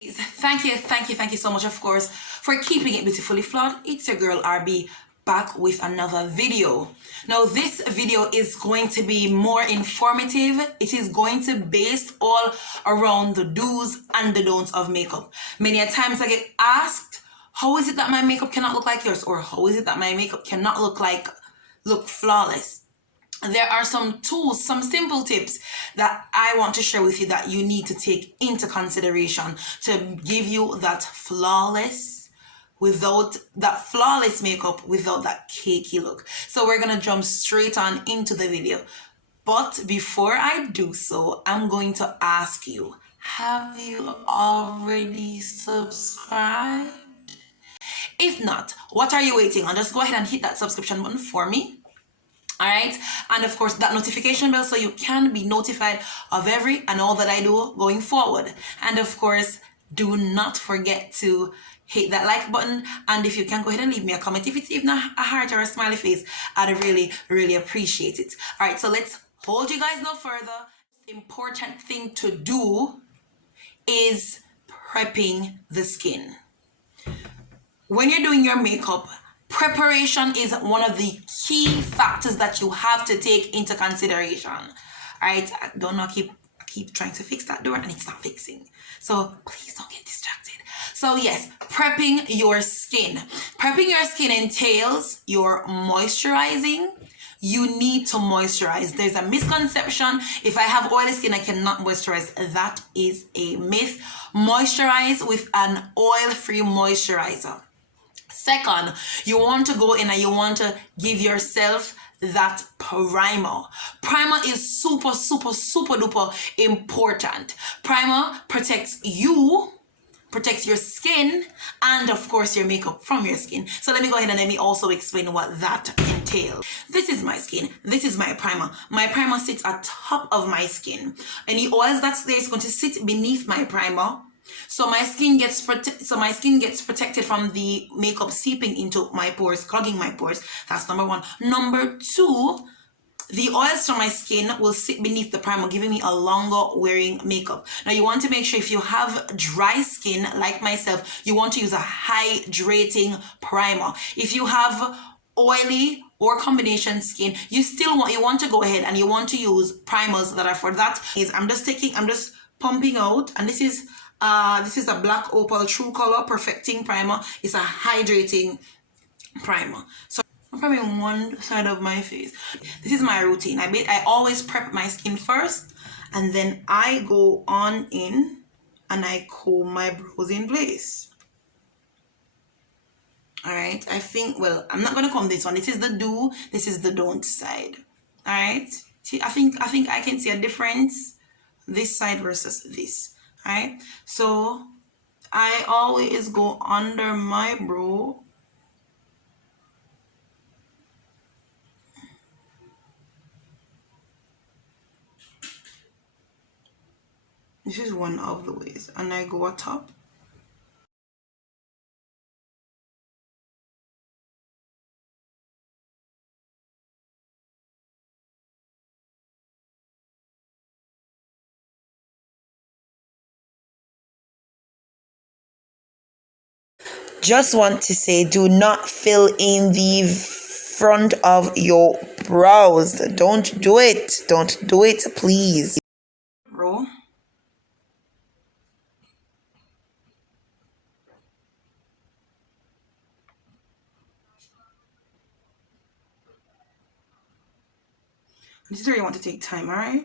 Thank you so much, of course, for keeping it beautifully flawed. It's your girl RB, back with another video. Now this video is going to be more informative. It is going to be based all around the do's and the don'ts of makeup. Many a times I get asked, how is it that my makeup cannot look like yours? Or how is it that my makeup cannot look flawless? There are some tools, some simple tips that I want to share with you that you need to take into consideration to give you that flawless makeup without that cakey look. So we're gonna jump straight on into the video. But before I do so, I'm going to ask you, have you already subscribed? If not, what are you waiting on? Just go ahead and hit that subscription button for me. All right, and of course that notification bell so you can be notified of every and all that I do going forward. And of course, do not forget to hit that like button, and if you can, go ahead and leave me a comment. If it's even a heart or a smiley face, I'd really appreciate it. All right, so let's hold you guys no further. The important thing to do is prepping the skin. When you're doing your makeup, preparation is one of the key factors that you have to take into consideration. All right, I don't know, I keep trying to fix that door and it's not fixing. So please don't get distracted. So yes, prepping your skin. Prepping your skin entails your moisturizing. You need to moisturize. There's a misconception. If I have oily skin, I cannot moisturize. That is a myth. Moisturize with an oil-free moisturizer. Second, you want to go in and you want to give yourself that primer. Primer is super duper important. Primer protects you, protects your skin, and of course your makeup from your skin. So let me go ahead and let me also explain what that entails. This is my skin. This is my primer. My primer sits at top of my skin. Any oils that's there is going to sit beneath my primer. So my skin gets protected from the makeup seeping into my pores, clogging my pores. That's number one. Number two, the oils from my skin will sit beneath the primer, giving me a longer wearing makeup. Now you want to make sure if you have dry skin like myself, you want to use a hydrating primer. If you have oily or combination skin, you want to go ahead and you want to use primers that are for that. I'm just pumping out, and this is a Black Opal True Color Perfecting Primer. It's a hydrating primer. So I'm prepping one side of my face. This is my routine. I always prep my skin first, and then I go on in and I comb my brows in place. All right. I'm not gonna comb this one. This is the do. This is the don't side. All right. See, I think I can see a difference. This side versus this. All right. So I always go under my brow. This is one of the ways, and I go atop. Just want to say, do not fill in the front of your brows. Don't do it. Don't do it, please. Roll. This is where you want to take time, all right?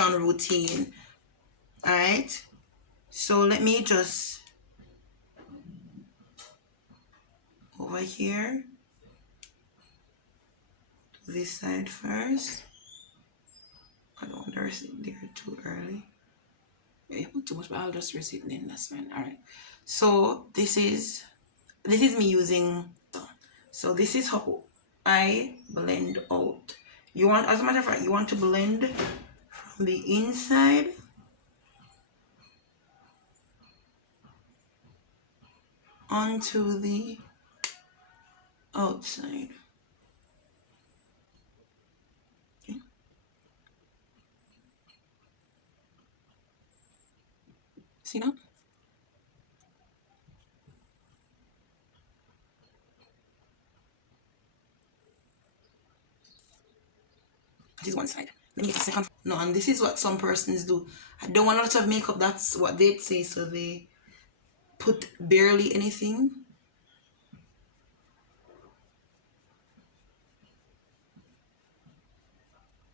foundation routine. All right, so let me just over here to this side first. I don't want to rest it there too early. Yeah, put too much, but I'll just rest it in. That's fine. All right, so this is me using, so this is how I blend out. You want, as a matter of fact, you want to blend from the inside onto the outside. Okay. See now? This is one side. Let me get a second. No, and this is what some persons do. I don't want a lot of makeup. That's what they'd say. So they put barely anything.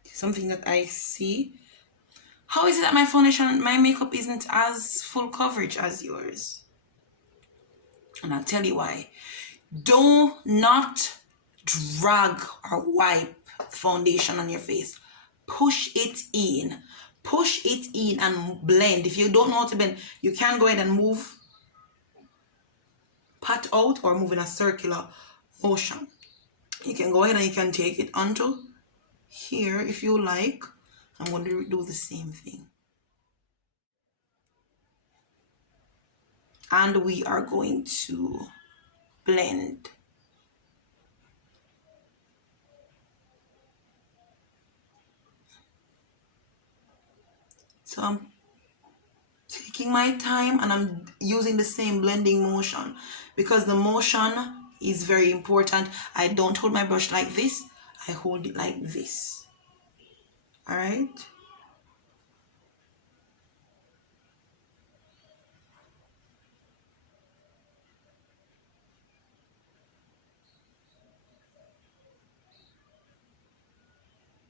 Something that I see. How is it that my foundation, my makeup isn't as full coverage as yours? And I'll tell you why. Do not drag or wipe foundation on your face. Push it in. Push it in and blend. If you don't know how to blend, you can go ahead and move, pat out, or move in a circular motion. You can go ahead and you can take it onto here if you like. I'm going to do the same thing. And we are going to blend. So I'm taking my time and I'm using the same blending motion because the motion is very important. I don't hold my brush like this. I hold it like this. All right.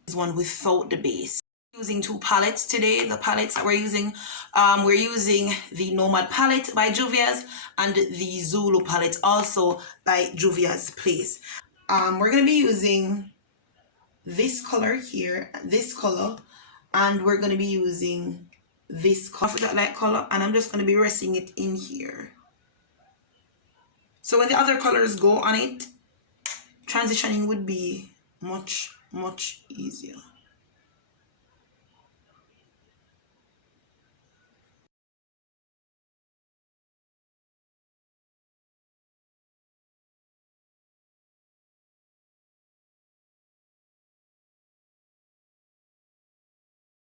This one without the base. Using two palettes today. The palettes that we're using the Nomad palette by Juvias and the Zulu palette also by Juvias Place. We're gonna be using this color here, this color, and we're gonna be using this color, that light color, and I'm just gonna be resting it in here. So when the other colors go on it, transitioning would be much easier.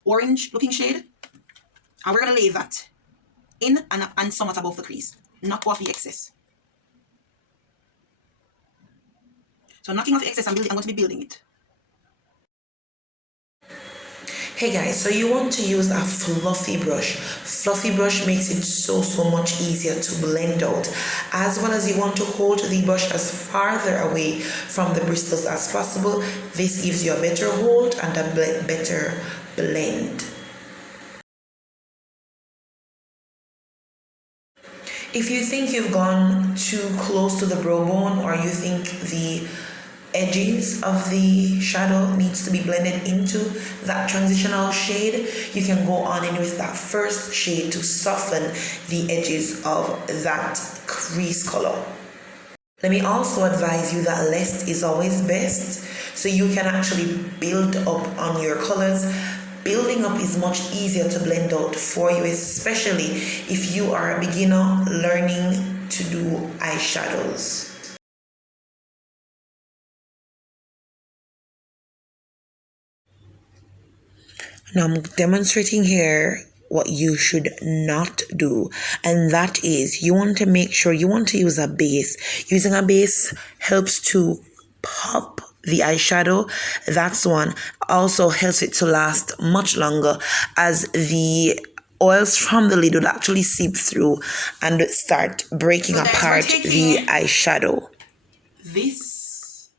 Orange looking shade, and we're gonna lay that in and somewhat above the crease, not off the excess. So knocking off the excess, I'm going to be building it. Hey guys, so you want to use a fluffy brush. Fluffy brush makes it so much easier to blend out, as well as you want to hold the brush as farther away from the bristles as possible. This gives you a better hold and a better blend. If you think you've gone too close to the brow bone, or you think the edges of the shadow needs to be blended into that transitional shade, you can go on in with that first shade to soften the edges of that crease color. Let me also advise you that less is always best, so you can actually build up on your colors. Building up is much easier to blend out for you, especially if you are a beginner learning to do eyeshadows. Now I'm demonstrating here what you should not do, and that is you want to make sure you want to use a base. Using a base helps to pop the eyeshadow. That's one. Also helps it to last much longer, as the oils from the lid will actually seep through and start breaking apart the eyeshadow. This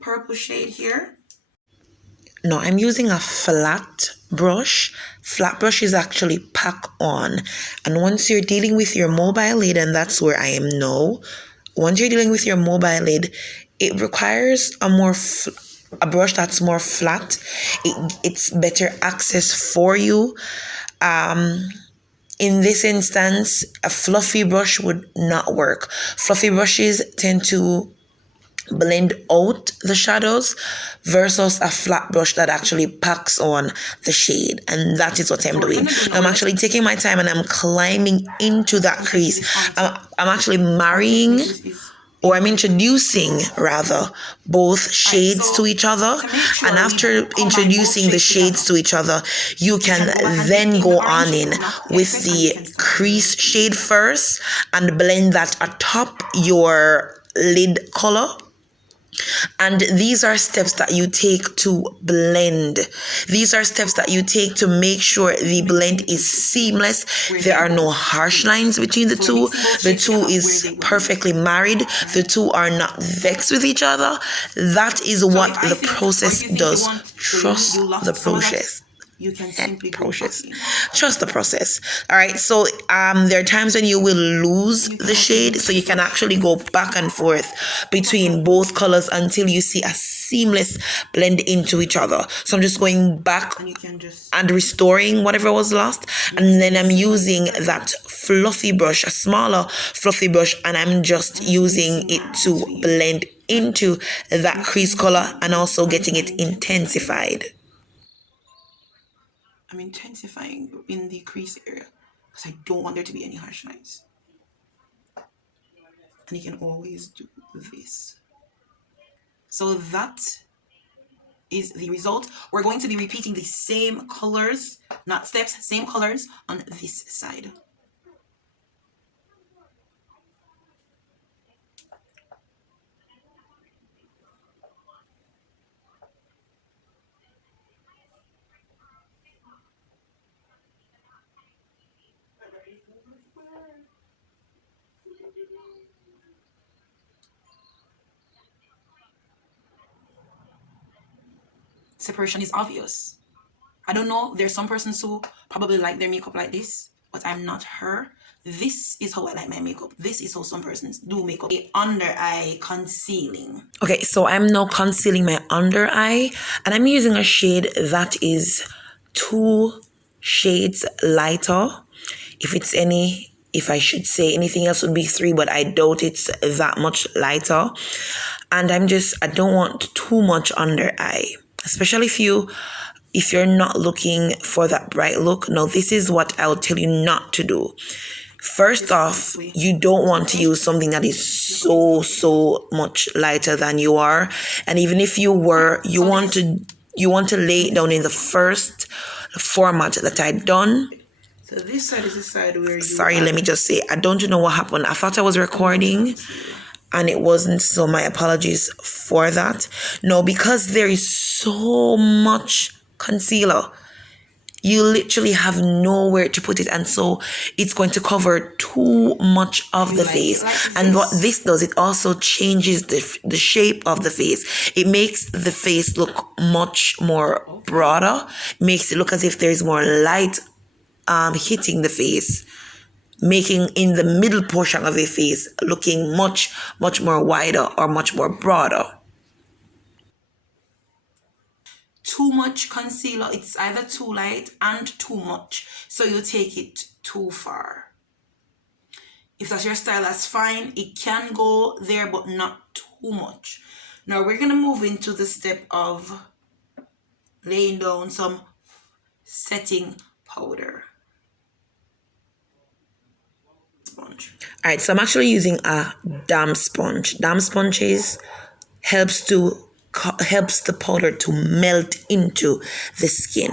purple shade here, No, I'm using a flat brush. Flat brush is actually pack on. And once you're dealing with your mobile lid, and that's where I am now, once you're dealing with your mobile lid, it requires a brush that's more flat. It's better access for you. In this instance, a fluffy brush would not work. Fluffy brushes tend to blend out the shadows versus a flat brush that actually packs on the shade, and that is what I'm doing. I'm actually taking my time and I'm climbing into that crease. I'm actually marrying, or I'm introducing rather, both shades to each other, and after introducing the shades to each other, you can then go on in with the crease shade first and blend that atop your lid color. And these are steps that you take to blend. These are steps that you take to make sure the blend is seamless. There are no harsh lines between the two. The two is perfectly married. The two are not vexed with each other. That is what the process does. Trust the process. You can simply process. Trust the process. All right. So there are times when you will lose the shade, so you can actually go back and forth between both colors until you see a seamless blend into each other. So I'm just going back and restoring whatever was lost, and then I'm using that fluffy brush, a smaller fluffy brush, and I'm just using it to blend into that crease color and also getting it intensified. I'm intensifying in the crease area because I don't want there to be any harsh lines. And you can always do this. So that is the result. We're going to be repeating the same colors, not steps, same colors on this side. Separation is obvious. I don't know, there's some persons who probably like their makeup like this, but I'm not her. This is how I like my makeup. This is how some persons do makeup. Under eye concealing. Okay, so I'm now concealing my under eye, and I'm using a shade that is 2 shades lighter. If I should say anything else would be 3, but I doubt it's that much lighter. And I don't want too much under eye, especially if you're not looking for that bright look. Now, this is what I'll tell you not to do. First off, you don't want to use something that is so much lighter than you are. And even if you want to lay it down in the first format that I'd done. So this side is the side where you... Sorry, let me just say, I don't know what happened. I thought I was recording and it wasn't, so my apologies for that. No, because there is so much concealer, you literally have nowhere to put it, and so it's going to cover too much of the face. And what this does, it also changes the shape of the face. It makes the face look much more broader, makes it look as if there's more light hitting the face, making in the middle portion of the face looking much more wider or much more broader. Too much concealer, it's either too light and too much, so you take it too far. If that's your style, that's fine. It can go there, but not too much. Now we're gonna move into the step of laying down some setting powder. Sponge. All right, so I'm actually using a damp sponge. Damp sponges helps the powder to melt into the skin.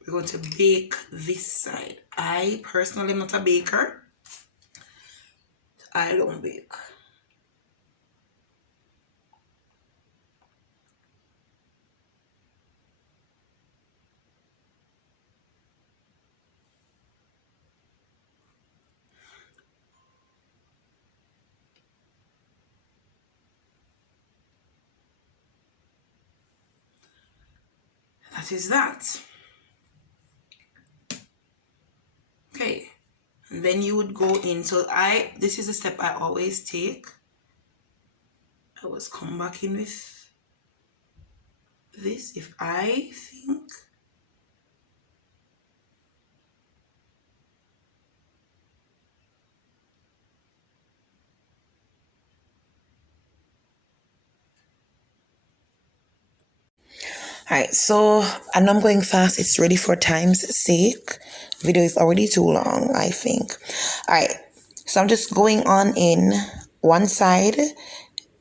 We're going to bake this side. I personally am not a baker. I don't bake. that is that. Okay, and then you would go in. So this is a step I always take. I always come back in with this if I think All right, so I know I'm going fast. It's ready for time's sake. Video is already too long, I think. All right, so I'm just going on in. One side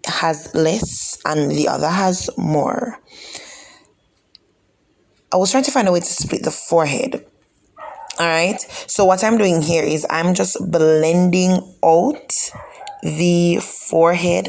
has less and the other has more. I was trying to find a way to split the forehead. All right, so what I'm doing here is I'm just blending out the forehead,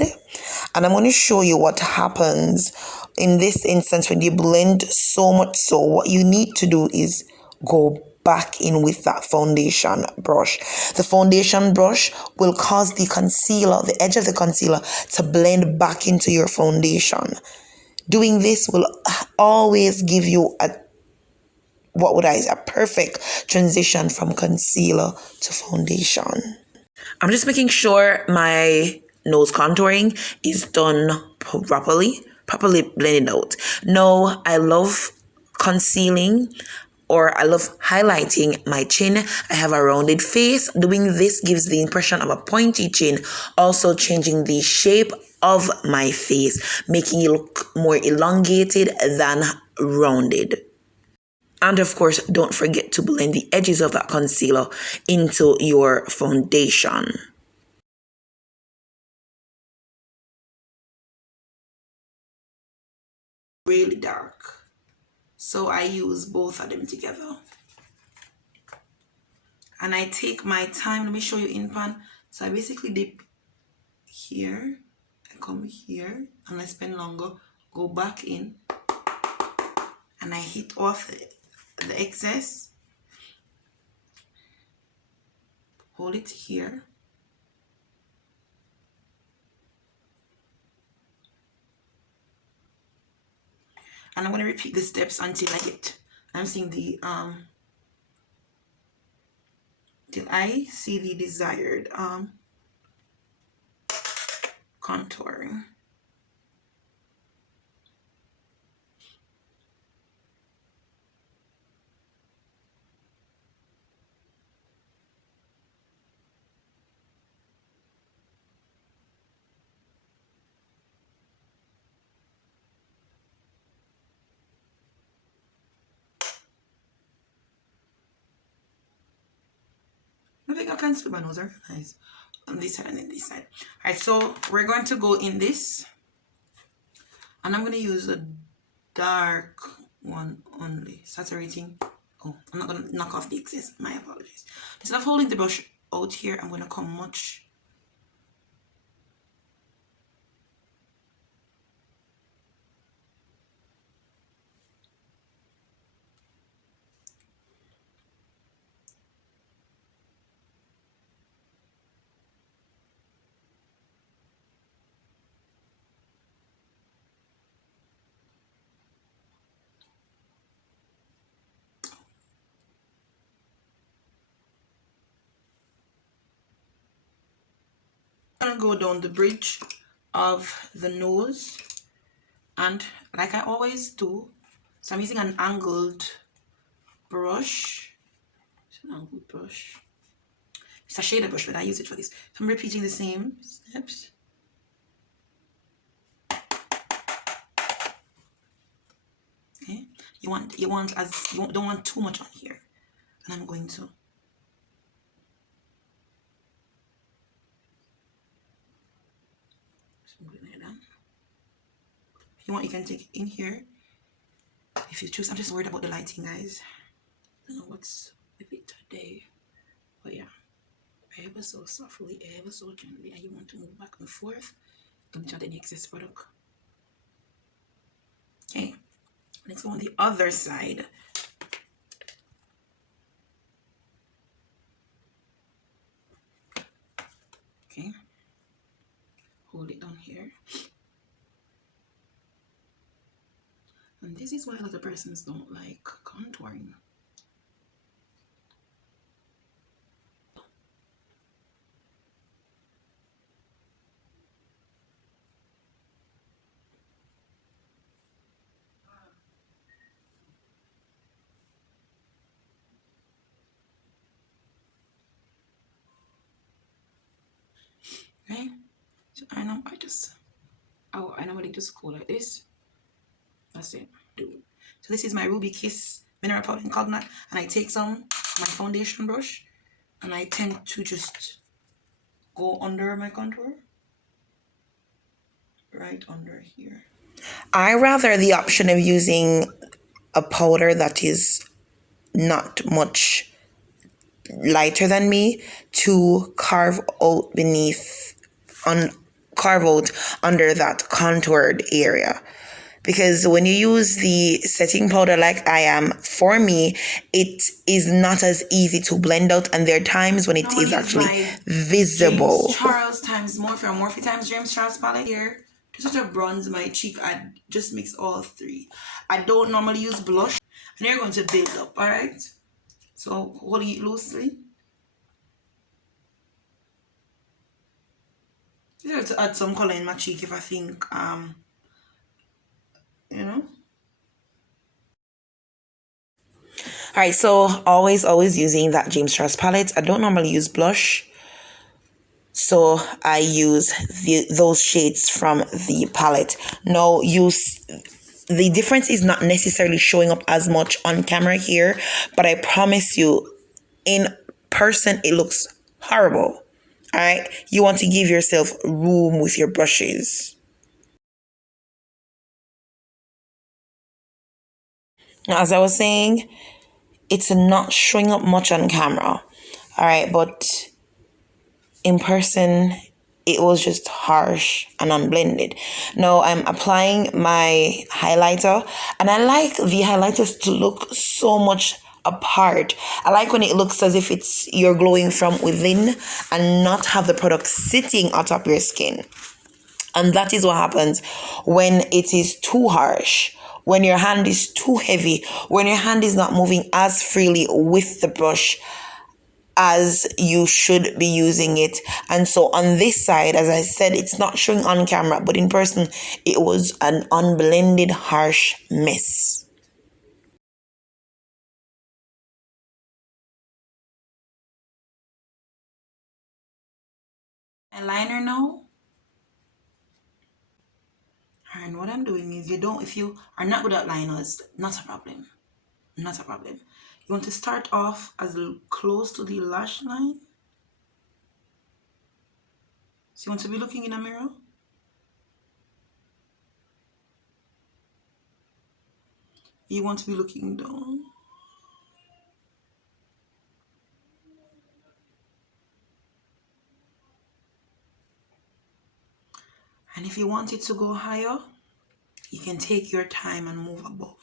and I'm going to show you what happens in this instance when you blend so much. So what you need to do is go back in with that foundation brush. The foundation brush will cause the concealer, the edge of the concealer, to blend back into your foundation. Doing this will always give you a perfect transition from concealer to foundation. I'm just making sure my nose contouring is done properly blended out. No, I love concealing or I love highlighting my chin. I have a rounded face. Doing this gives the impression of a pointy chin, also changing the shape of my face, making it look more elongated than rounded. And of course, don't forget to blend the edges of that concealer into your foundation. really dark. So I use both of them together. And I take my time. Let me show you in pan. So I basically dip here. I come here and I spend longer. Go back in. And I hit off the excess. Hold it here. And I'm going to repeat the steps until till I see the desired contouring. I think I can split my nose, I realize. On this side and then this side. Alright, so we're going to go in this. And I'm going to use a dark one only. Saturating. Oh, I'm not going to knock off the excess. My apologies. Instead of holding the brush out here, I'm going to come much. I'm going to go down the bridge of the nose. And like I always do, so I'm using an angled brush. It's an angled brush. It's a shaded brush, but I use it for this. So I'm repeating the same steps. Okay. Don't want too much on here. And I'm going to if you want, you can take it in here. If you choose, I'm just worried about the lighting, guys. I don't know what's with it today. But yeah. Ever so softly, ever so gently, and you want to move back and forth. Don't touch any excess product. Okay, let's go on the other side. Okay, hold it down here. And this is why a lot of persons don't like contouring. Okay, so I normally just go like this. That's it. Do it. So this is my Ruby Kiss mineral powder in Cognac, and I take my foundation brush, and I tend to just go under my contour, right under here. I rather the option of using a powder that is not much lighter than me to carve out under that contoured area. Because when you use the setting powder like I am, for me, it is not as easy to blend out, and there are times when it is actually visible. James Charles times Morphe or Morphe times James Charles palette here to sort of bronze my cheek. I just mix all three. I don't normally use blush, and you're going to build up, all right? So holding it loosely. You have to add some color in my cheek if I think, you know. All right, so always using that James Charles palette. I don't normally use blush, so I use those shades from the palette. Now, the difference is not necessarily showing up as much on camera here, but I promise you, in person, it looks horrible. All right, you want to give yourself room with your brushes. Now, as I was saying, it's not showing up much on camera. All right, but in person, it was just harsh and unblended. Now I'm applying my highlighter, and I like the highlighters to look so much apart. I like when it looks as if you're glowing from within and not have the product sitting atop your skin. And that is what happens when it is too harsh, when your hand is too heavy, when your hand is not moving as freely with the brush as you should be using it. And so on this side, as I said, it's not showing on camera, but in person, it was an unblended, harsh mess. Eyeliner now. And what I'm doing is, if you are not good at liners, not a problem. Not a problem. You want to start off as close to the lash line. So you want to be looking in a mirror. You want to be looking down. And if you want it to go higher, you can take your time and move above.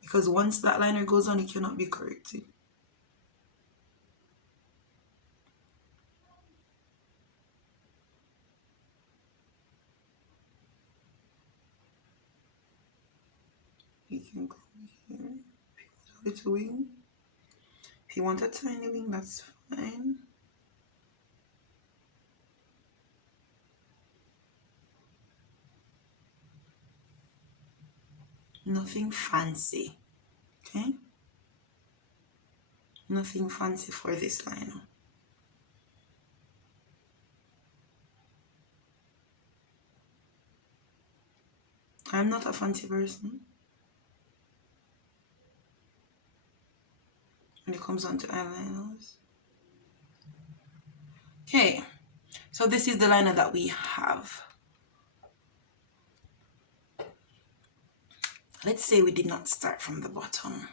Because once that liner goes on, it cannot be corrected. You can go here. If you want a little wing. If you want a tiny wing, that's fine. Nothing fancy. Okay? Nothing fancy for this liner. I'm not a fancy person when it comes on to eyeliners. Okay, so this is the liner that we have. Let's say we did not start from the bottom.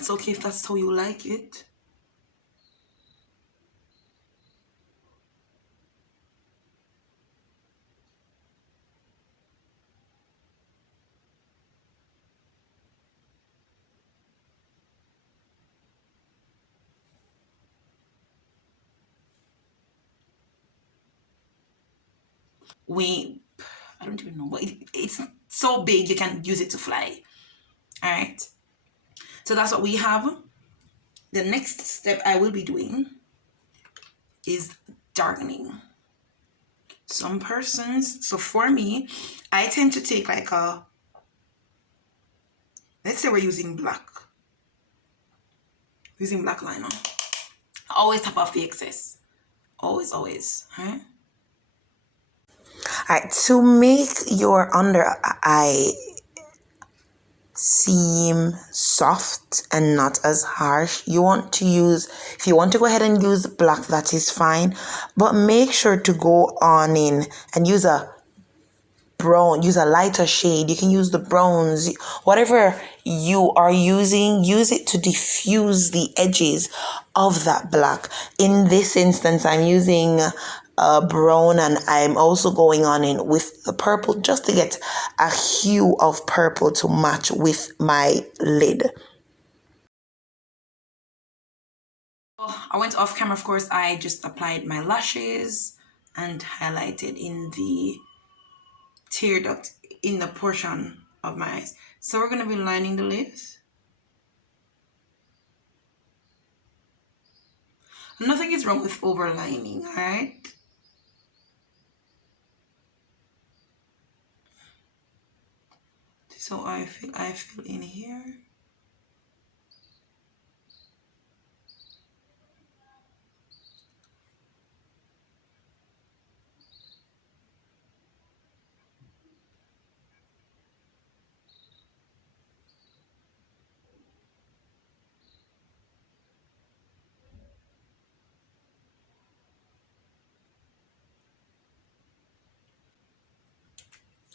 It's okay if that's how you like it. I don't even know, but it's so big you can use it to fly. All right. So that's what we have. The next step I will be doing is darkening. Some persons, so for me, I tend to take like let's say we're using black. Using black liner. Always tap off the excess. Always, always. Right? All right, to make your under eye seem soft and not as harsh, you want to use, if you want to go ahead and use black, that is fine, but make sure to go on in and use a brown, use a lighter shade. You can use the browns, whatever you are using, use it to diffuse the edges of that black. In this instance, I'm using brown, and I'm also going on in with the purple just to get a hue of purple to match with my lid. I went off camera, of course. I just applied my lashes and highlighted in the tear duct in the portion of my eyes. So we're going to be lining the lips. Nothing is wrong with overlining, all right? So I feel in here.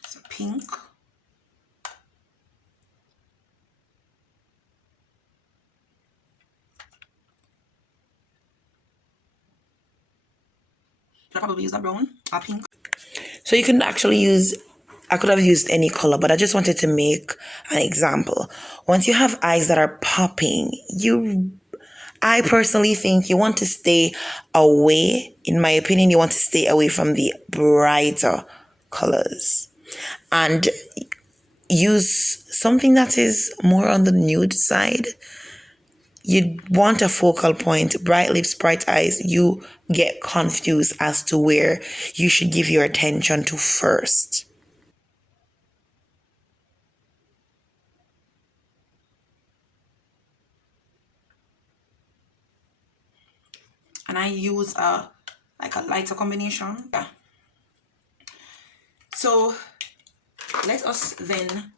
So pink. Should I probably use that brown or pink? So you can actually use, I could have used any color, but I just wanted to make an example. Once you have eyes that are popping, I personally think you want to stay away, in my opinion, you want to stay away from the brighter colors and use something that is more on the nude side. You want a focal point, bright lips, bright eyes. You get confused as to where you should give your attention to first. And I use like a lighter combination. Yeah. So let us then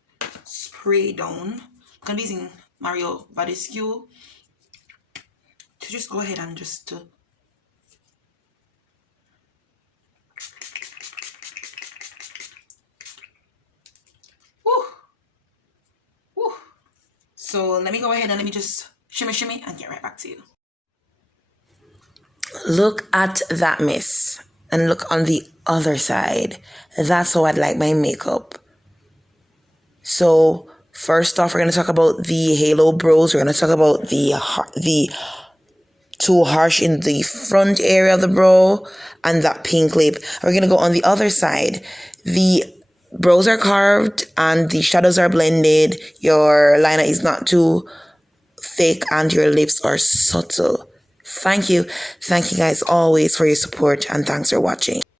spray down. I'm gonna be using Mario Badescu to just go ahead and just woo, woo. So let me go ahead and let me just shimmy and get right back to you. Look at that, miss, and look on the other side. That's how I'd like my makeup. So first off, we're going to talk about the halo brows. We're going to talk about the too harsh in the front area of the brow and that pink lip. We're going to go on the other side. The brows are carved and the shadows are blended. Your liner is not too thick and your lips are subtle. Thank you. Thank you guys always for your support, and thanks for watching.